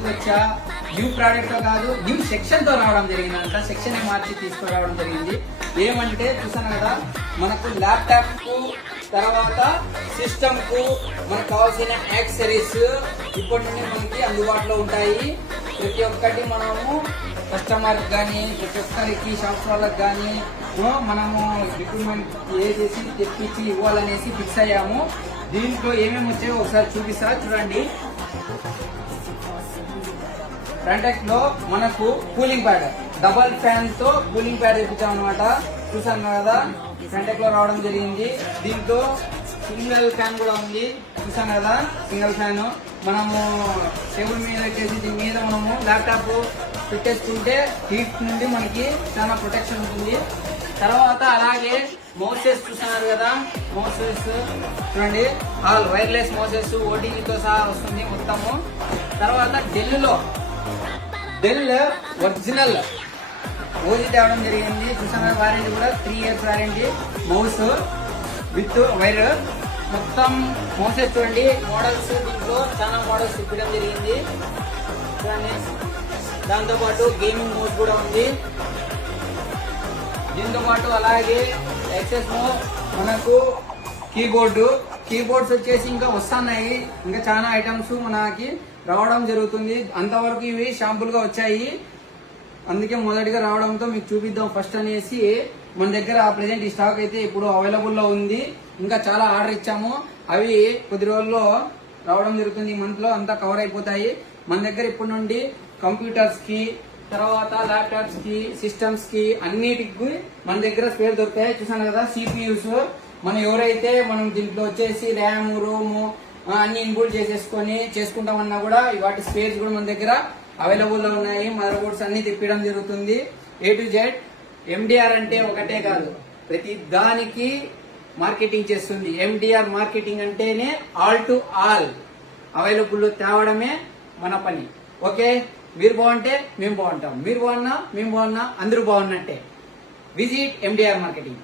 ముందుకు వచ్చా. New product కాదు, న్యూ సెక్షన్ తో రావడం జరిగిందంట. సెక్షన్ మార్చి తీసుకురావడం జరిగింది. ఏమంటే చూసాను కదా, మనకు ల్యాప్టాప్ కు తర్వాత సిస్టమ్ కు మనకు కావాల్సిన యాక్సెసరీస్ ఇప్పటి నుండి మనకి అందుబాటులో ఉంటాయి. ప్రతి ఒక్కటి మనము కస్టమర్ కానీ ప్రతి ఒక్కరికి షాప్స్ వాళ్ళకి కానీ మనము రిక్రూట్మెంట్ చేసేసి తెప్పించి ఇవ్వాలనేసి ఫిక్స్ అయ్యాము. దీంట్లో ఏమేమి వచ్చాయో ఒకసారి చూపిస్తా, చూడండి. ఫ్రంటెక్ లో మనకు కూలింగ్ ప్యాడ్, డబల్ ఫ్యాన్ తో కూలింగ్ ప్యాడ్ తెప్పించాం అనమాట. చూసాను కదా, ఫ్రంటెక్ లో రావడం జరిగింది. దీంతో సింగిల్ ఫ్యాన్ కూడా ఉంది. చూసాను కదా, సింగిల్ ఫ్యాన్ మనము టేబుల్ మీద పెట్టేసి దీని మీద మనము ల్యాప్టాప్ పెట్టేసుకుంటే హీట్ నుండి మనకి చాలా ప్రొటెక్షన్ ఉంటుంది. తర్వాత అలాగే మౌసెస్ చూస్తున్నారు కదా, మౌసెస్ చూడండి, ఆల్ వైర్లెస్ మౌసెస్ ఓటీజీతో సహా వస్తుంది మొత్తము. తర్వాత డెల్ ఒరిజినల్ మౌజ్ తేవడం జరిగింది. చూసాను, వారంటీ కూడా 3 years warranty. Mouse with wire మొత్తం మౌసెస్ చూడండి. మోడల్స్ దీంట్లో చాలా మోడల్స్ ఇప్పడం జరిగింది చూడండి. దాంతో పాటు గేమింగ్ మౌస్ కూడా ఉంది. దీంతో పాటు అలాగే యాక్సెస్ మనకు కీబోర్డ్స్ వచ్చేసి ఇంకా వస్తున్నాయి. ఇంకా చాలా ఐటమ్స్ మనకి రావడం జరుగుతుంది. అంతవరకు ఇవి షాంపుల్ గా వచ్చాయి, అందుకే మొదటిగా రావడంతో మీకు చూపిద్దాం ఫస్ట్ అనేసి మన దగ్గర ప్రెసెంట్ ఈ స్టాక్ అయితే ఇప్పుడు అవైలబుల్ లో ఉంది. ఇంకా చాలా ఆర్డర్ ఇచ్చాము, అవి కొద్ది రోజుల్లో రావడం జరుగుతుంది. ఈ మంత్ లో అంతా కవర్ అయిపోతాయి. మన దగ్గర ఇప్పటి నుండి కంప్యూటర్స్ కి, తర్వాత ల్యాప్టాప్స్ కి, సిస్టమ్స్ కి అన్నిటికి మన దగ్గర స్పేర్ దొరుకుతాయి. చూసాను కదా, సిపియూస్ మనం ఎవరైతే మనం దీంట్లో వచ్చేసి ర్యామ్, రోమ్ అన్ని ఇన్పుట్ చేసుకుంటామన్నా కూడా వాటి స్పేర్స్ కూడా మన దగ్గర అవైలబుల్ లో ఉన్నాయి. మదర్ బోర్డ్స్ అన్ని తిప్పడం జరుగుతుంది. A to Z. MDR అంటే ఒకటే కాదు, ప్రతి దానికి మార్కెటింగ్ చేస్తుంది. MDR మార్కెటింగ్ అంటేనే ఆల్ టు ఆల్ అవైలబుల్ తేవడమే మన పని. ఓకే, మీరు బాగుంటే మేము బాగుంటాం, మీరు బాగున్నా మేము బాగున్నా అందరూ బాగున్నట్టే. Visit MDR marketing.